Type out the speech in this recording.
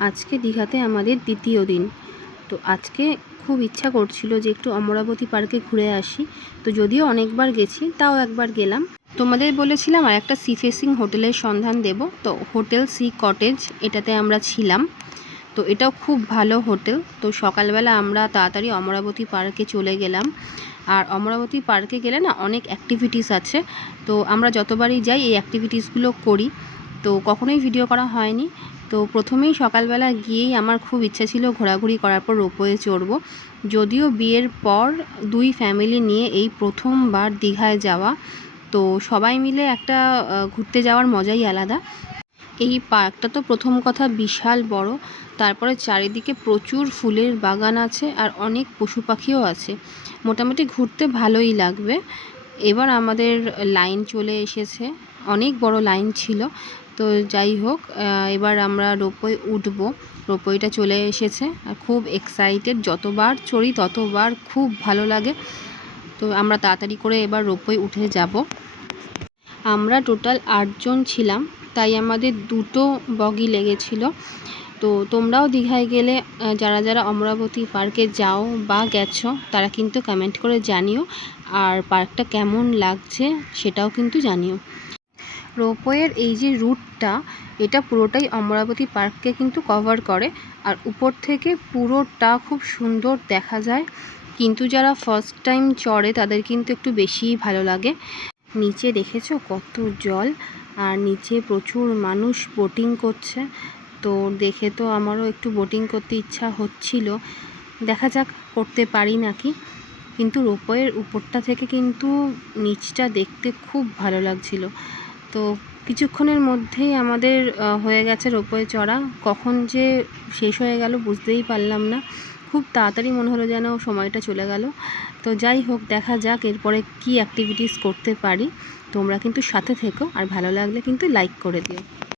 আজকে দীঘাতে আমাদের দ্বিতীয় দিন। তো আজকে খুব ইচ্ছা করছিল যে একটু অমরাবতী পার্কে ঘুরে আসি। তো যদিও অনেকবার গেছি, তাও একবার গেলাম। তোমাদের বলেছিলাম আর একটা সি ফেসিং হোটেলের সন্ধান দেব। তো হোটেল সি কটেজ, এটাতে আমরা ছিলাম। তো এটাও খুব ভালো হোটেল। তো সকালবেলা আমরা তাড়াতাড়ি অমরাবতী পার্কে চলে গেলাম। আর অমরাবতী পার্কে গেলে না অনেক অ্যাক্টিভিটিস আছে। তো আমরা যতবারই যাই, এই অ্যাক্টিভিটিসগুলো করি। তো কখনোই ভিডিও করা হয়নি। তো প্রথমেই সকালবেলা গিয়েই আমার খুব ইচ্ছা ছিল ঘোরাঘুরি করার পর রোপওয়ে চড়বো। যদিও বিয়ের পর দুই ফ্যামিলি নিয়ে এই প্রথমবার দীঘায় যাওয়া, তো সবাই মিলে একটা ঘুরতে যাওয়ার মজাই আলাদা। এই পার্কটা তো প্রথম কথা বিশাল বড়, তারপরে চারিদিকে প্রচুর ফুলের বাগান আছে আর অনেক পশু পাখিও আছে। মোটামুটি ঘুরতে ভালোই লাগবে। এবার আমাদের লাইন চলে এসেছে, অনেক বড় লাইন ছিল তো যাই হোক এবার আমরা রোপওয়ে উঠবো। রোপওয়েটা চলে এসেছে। আর খুব এক্সাইটেড যতবার চড়ি ততবার খুব ভালো লাগে। তো আমরা তাড়াতাড়ি করে এবার রোপওয়ে উঠে যাব। আমরা টোটাল আটজন ছিলাম, তাই আমাদের দুটো বগি লেগেছিল। তো তোমরাও দীঘায় গেলে যারা যারা অমরাবতী পার্কে যাও বা গেছো, তারা কিন্তু কমেন্ট করে জানিও। আর পার্কটা কেমন লাগছে, সেটাও কিন্তু জানিও। রোপওয়ের এই যে রুটটা, এটা পুরোটাই অমরাবতী পার্ককে কিন্তু কভার করে। আর উপর থেকে পুরোটা খুব সুন্দর দেখা যায়। কিন্তু যারা ফার্স্ট টাইম চড়ে, তাদের কিন্তু একটু বেশিই ভালো লাগে। নিচে দেখেছ কত জল? আর নিচে প্রচুর মানুষ বোটিং করছে। তো দেখে তো আমারও একটু বোটিং করতে ইচ্ছা হচ্ছিল। দেখা যাক, করতে পারি নাকি। কিন্তু রোপওয়ের উপরটা থেকে কিন্তু নিচটা দেখতে খুব ভালো লাগছিল। তো কিছুক্ষণের মধ্যেই আমাদের হয়ে গেছে রোপওয়ে চড়া। কখন যে শেষ হয়ে গেল বুঝতেই পারলাম না। খুব তাড়াতাড়ি মনে হলো যেন সময়টা চলে গেল। তো যাই হোক, দেখা যাক এরপরে কি অ্যাক্টিভিটিস করতে পারি। তোমরা কিন্তু সাথে থেকো আর ভালো লাগলে কিন্তু লাইক করে দিও।